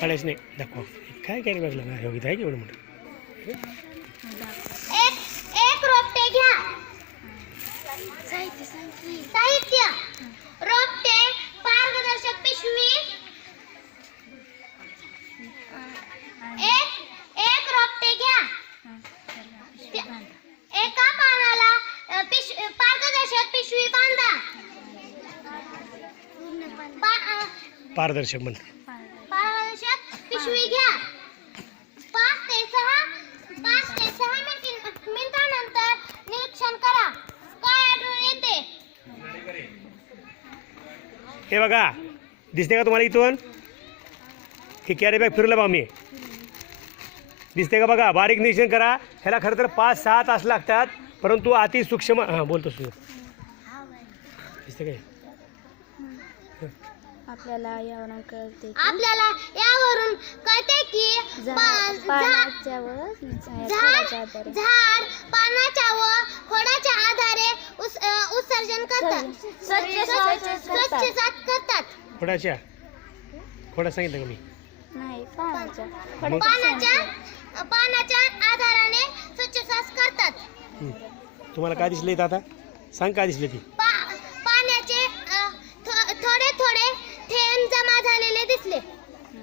काढायचं नाही. दाखवा काय कॅरी बॅग लागणार आहे इथं आहे की एवढं मोठं. एक रोपटे घ्या. साहित्य रोपटे, पारदर्शक पिशवी. एक रोपटे घ्या. एका पानाला पारदर्शक पिशवी बांधा. पारदर्शक म्हण. पारदर्शक पिशवी घ्या. 5 ते 6 मिनिटांनंतर निरीक्षण करा. काय आढळून येते? हे बघा दिसते का तुम्हाला इथून? हे कॅरी बॅग फिरलं बा मी. दिसते का बघा? बारीक निरीक्षण करा. ह्याला खरं तर 5-6 तास लागतात, परंतु अति सूक्ष्म. हां बोलतो तू. दिसते काय? आपल्याला यावरून कळते की झाड पानाच्या व खोडाच्या आधारे उत्सर्जन करतात. स्वच्छ करतात. खोडा सांगितलं का मी? नाही पानाच्या आधाराने स्वच्छ करतात. तुम्हाला काय दिसलं इथं आता? सांग काय दिसले ती?